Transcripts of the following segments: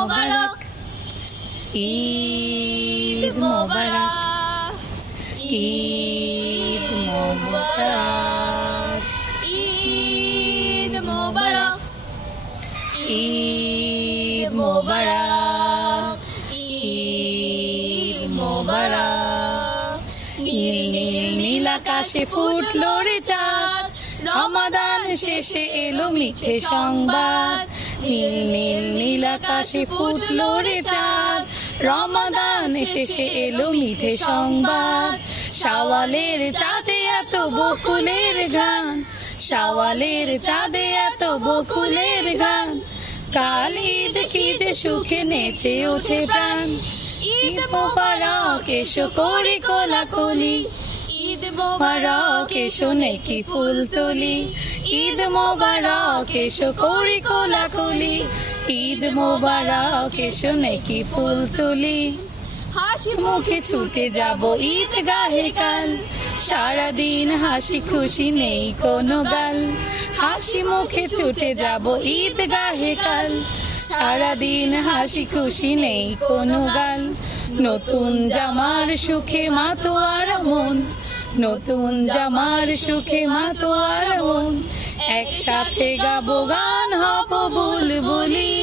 ঈদ মোবারক। ঈদ মোবারক। ঈদ মোবারক। ঈদ মোবারক। ঈদ মোবারক। নীল নীল নীল আকাশে ফুটলো রে চাঁদ। রমাদান শেষে এলো মিঠে সংবাদ। নীল নীল নীল আকাশে ফুটলো রে চাঁদ। রমাদান শেষে এলো মিঠে সংবাদ। শাওয়ালের চাঁদে এত বকুলের গান। শাওয়ালের চাঁদে এত বকুলের গান। কাল ঈদ কি যে সুখে নেচে ওঠে প্রাণ। ঈদ মোবারক এসো করি কোলাকুলি। ঈদ মোবারক, এসো নেকি ফুল তুলি। ঈদ মোবারক, এসো করি কোলাকুলি। ঈদ মোবারক, এসো নেকি ফুল তুলি। হাসি মুখে ছুটে যাব ঈদ গাহে কাল। সারাদিন হাসি খুশি নেই কোনো গাল। হাসি মুখে ছুটে যাব ঈদ গাহে কাল। সারাদিন হাসি খুশি নেই কোনো গাল নতুন জামার সুখে মাতোয়ার মন। নতুন জামার সুখে মাতোয়ার মন। একসাথে গাবো গান, হব বুলবুলি।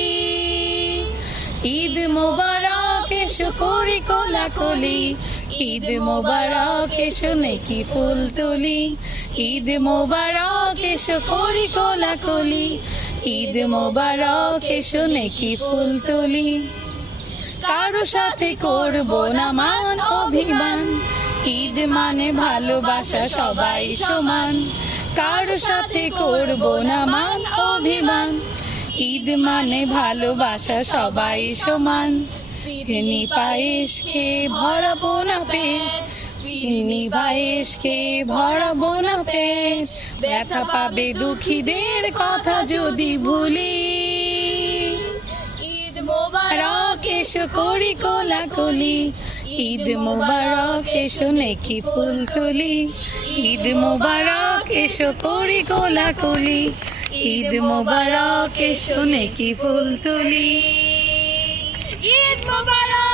ঈদ মোবারক, এসো করি কোলাকুলি। ঈদ মোবারক, এসো নেকি ফুল তুলি। ঈদ মোবারক, এসো করি কোলাকুলি। ঈদ মোবারক, এসো নেকি ফুল তুলি। কারও সাথে করব না মান অভিমান। ঈদ মানে ভালোবাসা, সবাই সমান। কারও সাথে করব না মান অভিমান। ঈদ মানে ভালোবাসা, সবাই সমান। ফিরনি পায়েস খেয়ে ভরাবো না পেট। খেয়ে ভরাবো না পেট ব্যথা পাবে দুঃখীদের কথা যদি ভুলি। ঈদ মোবারক এসো করি কোলাকুলি। ঈদ মোবারক এসো নেকি ফুল তুলি ঈদ মোবারক এসো করি কোলাকুলি। ঈদ মোবারক এসো নেকি ফুল তুলি। ঈদ মোবারক